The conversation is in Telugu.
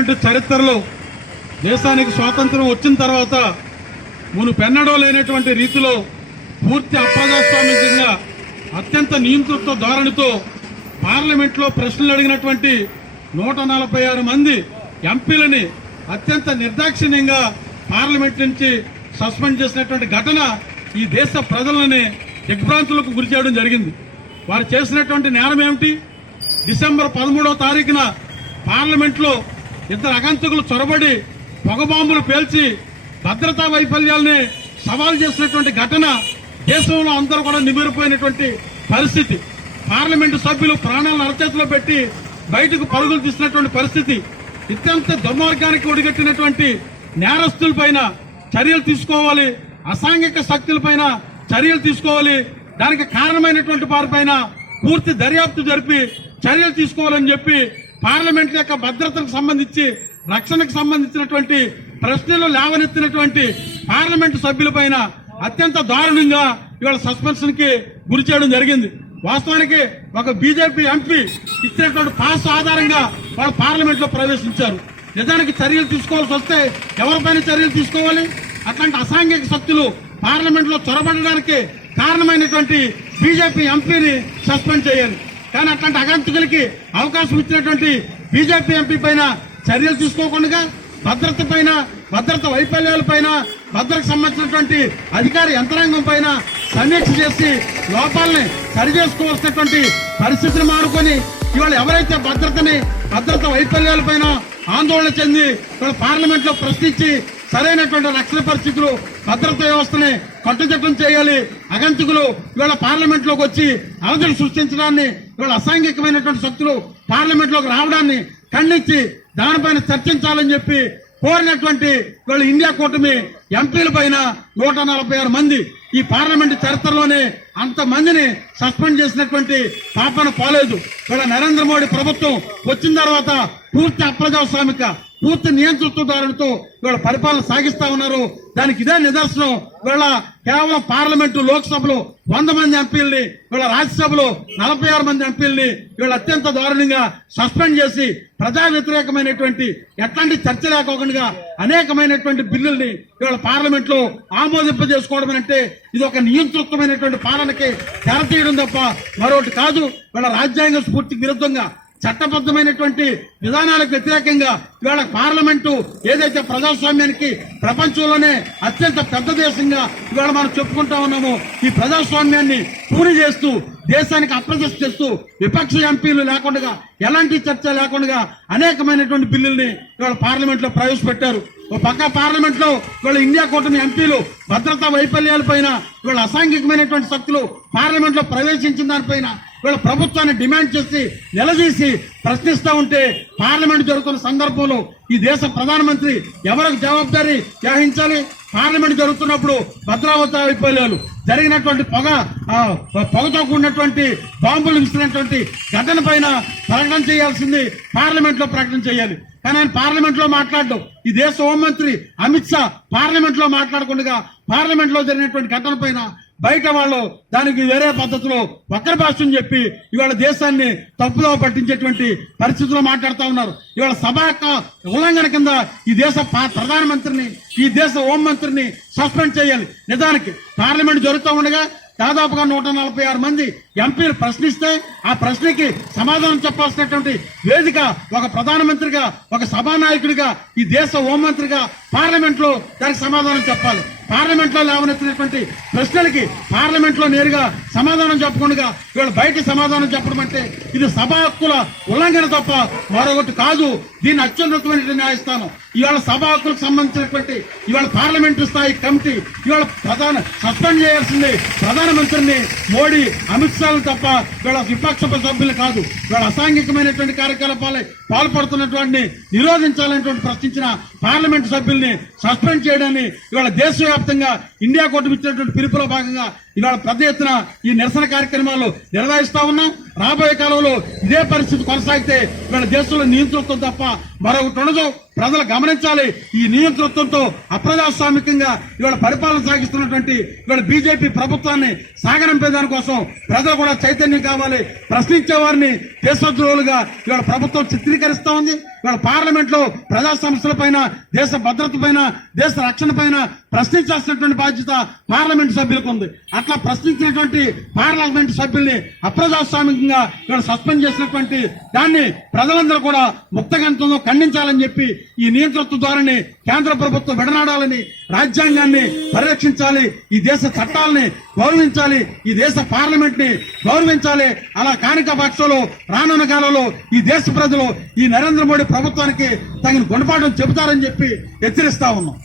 పార్లమెంటు చరిత్రలో దేశానికి స్వాతంత్రం వచ్చిన తర్వాత మునుపెన్నడూ లేనటువంటి రీతిలో పూర్తి అప్రజాస్వామికంగా అత్యంత నియంతృత్వ ధోరణితో పార్లమెంట్లో ప్రశ్నలు అడిగినటువంటి 146 మంది ఎంపీలని అత్యంత నిర్దాక్షిణ్యంగా పార్లమెంట్ నుంచి సస్పెండ్ చేసినటువంటి ఘటన ఈ దేశ ప్రజలని దిగ్భ్రాంతులకు గురి చేయడం జరిగింది. వారు చేసినటువంటి నేరం ఏమిటి? డిసెంబర్ 13వ తారీఖున పార్లమెంట్లో ఇద్దరు అగంతకులు చొరబడి పొగబాంబులు పేల్చి భద్రతా వైఫల్యాల్ని సవాల్ చేసినటువంటి ఘటన దేశంలో అందరూ కూడా నిమిరిపోయినటువంటి పరిస్థితి. పార్లమెంటు సభ్యులు ప్రాణాలను అరచేతిలో పెట్టి బయటకు పరుగులు తీసినటువంటి పరిస్థితి. అత్యంత దుర్మార్గానికి ఒడిగట్టినటువంటి నేరస్తులపైన చర్యలు తీసుకోవాలి, అసాంఘిక శక్తులపైన చర్యలు తీసుకోవాలి, దానికి కారణమైనటువంటి వారిపైన పూర్తి దర్యాప్తు జరిపి చర్యలు తీసుకోవాలని చెప్పి పార్లమెంట్ యొక్క భద్రతకు సంబంధించి రక్షణకు సంబంధించినటువంటి ప్రశ్నలు లేవనెత్తినటువంటి పార్లమెంటు సభ్యులపైన అత్యంత దారుణంగా ఇవాళ సస్పెన్షన్ కి గురి చేయడం జరిగింది. వాస్తవానికి ఒక బీజేపీ ఎంపీ ఇచ్చినటువంటి పాస్ ఆధారంగా వాళ్ళు పార్లమెంట్ లో ప్రవేశించారు. నిజానికి చర్యలు తీసుకోవాల్సి వస్తే ఎవరిపైన చర్యలు తీసుకోవాలి? అట్లాంటి అసాంఘిక శక్తులు పార్లమెంట్ లో చొరబడడానికి కారణమైనటువంటి బీజేపీ ఎంపీని సస్పెండ్ చేయాలి. కానీ అట్లాంటి అగంతకులకి అవకాశం ఇచ్చినటువంటి బీజేపీ ఎంపీ పైన చర్యలు తీసుకోకుండా భద్రత పైన, భద్రత వైఫల్యాలపైన, భద్రతకు సంబంధించినటువంటి అధికార యంత్రాంగం పైన సమీక్ష చేసి లోపాలని సరిచేసుకోవాల్సినటువంటి పరిస్థితిని మానుకొని ఇవాళ ఎవరైతే భద్రత వైఫల్యాలపైన ఆందోళన చెంది ఇవాళ పార్లమెంట్ లో ప్రశ్నించి సరైనటువంటి రక్షణ పరిస్థితులు, భద్రతా వ్యవస్థని కట్టుదిట్టం చేయాలి. అగంతకులు ఇవాళ పార్లమెంట్ లోకి వచ్చి అవధులు సృష్టించడాన్ని, ఇవాళ అసాంఘికమైనటువంటి శక్తులు పార్లమెంట్ లోకి రావడాన్ని ఖండించి దానిపైన చర్చించాలని చెప్పి కోరినటువంటి ఇవాళ ఇండియా కూటమి ఎంపీల పైన 146 మంది ఈ పార్లమెంటు చరిత్రలోనే అంతమందిని సస్పెండ్ చేసినటువంటి పాపన పోలేదు. ఇవాళ నరేంద్ర మోడీ ప్రభుత్వం వచ్చిన తర్వాత పూర్తి అప్రజాస్వామిక, పూర్తి నియంతృత్వ ధోరణితో ఇవాళ పరిపాలన సాగిస్తా ఉన్నారు. దానికి ఇదే నిదర్శనం. ఇవాళ కేవలం పార్లమెంటు, లోక్సభలో 100 మంది ఎంపీల్ని, ఇవాళ రాజ్యసభలో 46 మంది ఎంపీల్ని ఇవాళ అత్యంత దారుణంగా సస్పెండ్ చేసి ప్రజా వ్యతిరేకమైనటువంటి ఎట్లాంటి చర్చ లేకోకుండా అనేకమైనటువంటి బిల్లుల్ని ఇవాళ పార్లమెంట్ లో ఆమోదింపజేసుకోవడం అంటే ఇది ఒక నియంతృత్వమైనటువంటి పాలనకి తెరతీయడం తప్ప మరొకటి కాదు. ఇవాళ రాజ్యాంగ స్ఫూర్తికి విరుద్ధంగా, చట్టబద్దమైనటువంటి విధానాలకు వ్యతిరేకంగా ఇవాళ పార్లమెంటు ఏదైతే ప్రజాస్వామ్యానికి ప్రపంచంలోనే అత్యంత పెద్ద దేశంగా ఇవాళ మనం చెప్పుకుంటా ఉన్నామో, ఈ ప్రజాస్వామ్యాన్ని పూని చేస్తూ, దేశానికి అప్రతిష్ట చేస్తూ, విపక్ష ఎంపీలు లేకుండా, ఎలాంటి చర్చ లేకుండా అనేకమైనటువంటి బిల్లుల్ని ఇవాళ పార్లమెంట్ లో ప్రవేశపెట్టారు. ఓ పక్క పార్లమెంట్ లో ఇవాళ ఇండియా కూటమి ఎంపీలు భద్రతా వైఫల్యాలపైన, ఇవాళ అసాంఘికమైనటువంటి శక్తులు పార్లమెంట్ లో ప్రవేశించిన దానిపైన ఇవాళ ప్రభుత్వాన్ని డిమాండ్ చేసి నిలదీసి ప్రశ్నిస్తూ ఉంటే పార్లమెంట్ జరుగుతున్న సందర్భంలో ఈ దేశ ప్రధానమంత్రి ఎవరికి జవాబుదారీ వహించాలి? పార్లమెంట్ జరుగుతున్నప్పుడు భద్రతా వైఫల్యాలు జరిగినటువంటి పొగతో కూడినటువంటి బాంబులు విసిరినటువంటి ఘటన పైన ప్రకటన చేయాల్సింది పార్లమెంట్ లో ప్రకటన చేయాలి. కానీ ఆయన పార్లమెంట్ లో మాట్లాడడం, ఈ దేశ హోంమంత్రి అమిత్ షా పార్లమెంట్ లో మాట్లాడకుండా పార్లమెంట్ లో జరిగినటువంటి ఘటన పైన బయట వాళ్ళు దానికి వేరే పద్ధతిలో వక్ర భాషను చెప్పి ఇవాళ దేశాన్ని తప్పుదోవ పట్టించేటువంటి పరిస్థితుల్లో మాట్లాడుతూ ఉన్నారు. ఇవాళ సభ ఉల్లంఘన కింద ఈ దేశ ప్రధానమంత్రిని, ఈ దేశ హోంమంత్రిని సస్పెండ్ చేయాలి. నిజానికి పార్లమెంట్ జరుగుతూ ఉండగా దాదాపుగా 146 మంది ఎంపీలు ప్రశ్నిస్తే ఆ ప్రశ్నకి సమాధానం చెప్పాల్సినటువంటి వేదిక ఒక ప్రధానమంత్రిగా, ఒక సభానాయకుడిగా, ఈ దేశ హోంమంత్రిగా పార్లమెంట్ లో దానికి సమాధానం చెప్పాలి. పార్లమెంట్ లో లేవనెత్తినటువంటి ప్రశ్నలకి పార్లమెంట్ లో నేరుగా సమాధానం చెప్పకుండా ఇవాళ బయట సమాధానం చెప్పడం అంటే ఇది సభా హక్కుల ఉల్లంఘన తప్ప మరొకటి కాదు. దీన్ని అత్యున్నతమైన న్యాయస్థానం ఇవాళ సభా హక్కులకు సంబంధించినటువంటి ఇవాళ పార్లమెంటు స్థాయి కమిటీ ఇవాళ సస్పెండ్ చేయాల్సింది ప్రధానమంత్రిని, మోడీ, అమిత్ షాలు తప్ప ఇవాళ విపక్ష సభ్యులు కాదు. ఇవాళ అసాంఘికమైనటువంటి కార్యకలాపాలు పాల్పడుతున్నటువంటి నిరోధించాలనేటువంటి ప్రశ్నించిన పార్లమెంటు సభ్యుల్ని సస్పెండ్ చేయడాన్ని ఇవాళ దేశవ్యాప్తంగా ఇండియా కూటమి ఇచ్చినటువంటి పిలుపులో భాగంగా ఇవాళ పెద్ద ఎత్తున ఈ నిరసన కార్యక్రమాలు నిర్వహిస్తా ఉన్నాం. రాబోయే కాలంలో ఇదే పరిస్థితి కొనసాగితే ఇవాళ దేశంలో నియంతృత్వం తప్ప మరొకటి ఉండదు. ప్రజలు గమనించాలి. ఈ నియంతృత్వంతో అప్రజాస్వామికంగా ఇవాళ పరిపాలన సాగిస్తున్నటువంటి ఇవాళ బీజేపీ ప్రభుత్వాన్ని సాగనంపేదాని కోసం ప్రజలు కూడా చైతన్యం కావాలి. ప్రశ్నించే వారిని దేశద్రోహులుగా ఇవాళ ప్రభుత్వం చిత్రీకరిస్తా ఉంది. ఇవాళ పార్లమెంట్ లో ప్రజా సమస్యల పైన, దేశ భద్రత పైన, దేశ రక్షణ పైన ప్రశ్నించాల్సినటువంటి బాధ్యత పార్లమెంట్ సభ్యులకు ఉంది. అట్లా ప్రశ్నించినటువంటి పార్లమెంట్ సభ్యుల్ని అప్రజాస్వామికంగా ఇక్కడ సస్పెండ్ చేసినటువంటి దాన్ని ప్రజలందరూ కూడా ముక్తకంఠంతో ఖండించాలని చెప్పి ఈ నియంతృత్వ ధోరణి కేంద్ర ప్రభుత్వం విడనాడాలని, రాజ్యాంగాన్ని పరిరక్షించాలి, ఈ దేశ చట్టాలని గౌరవించాలి, ఈ దేశ పార్లమెంట్ ని గౌరవించాలి. అలా కానిక పక్షంలో రానున్న కాలంలో ఈ దేశ ప్రజలు ఈ నరేంద్ర మోడీ ప్రభుత్వానికి తగిన గుణపాఠం చెబుతారని చెప్పి హెచ్చరిస్తా ఉన్నాం.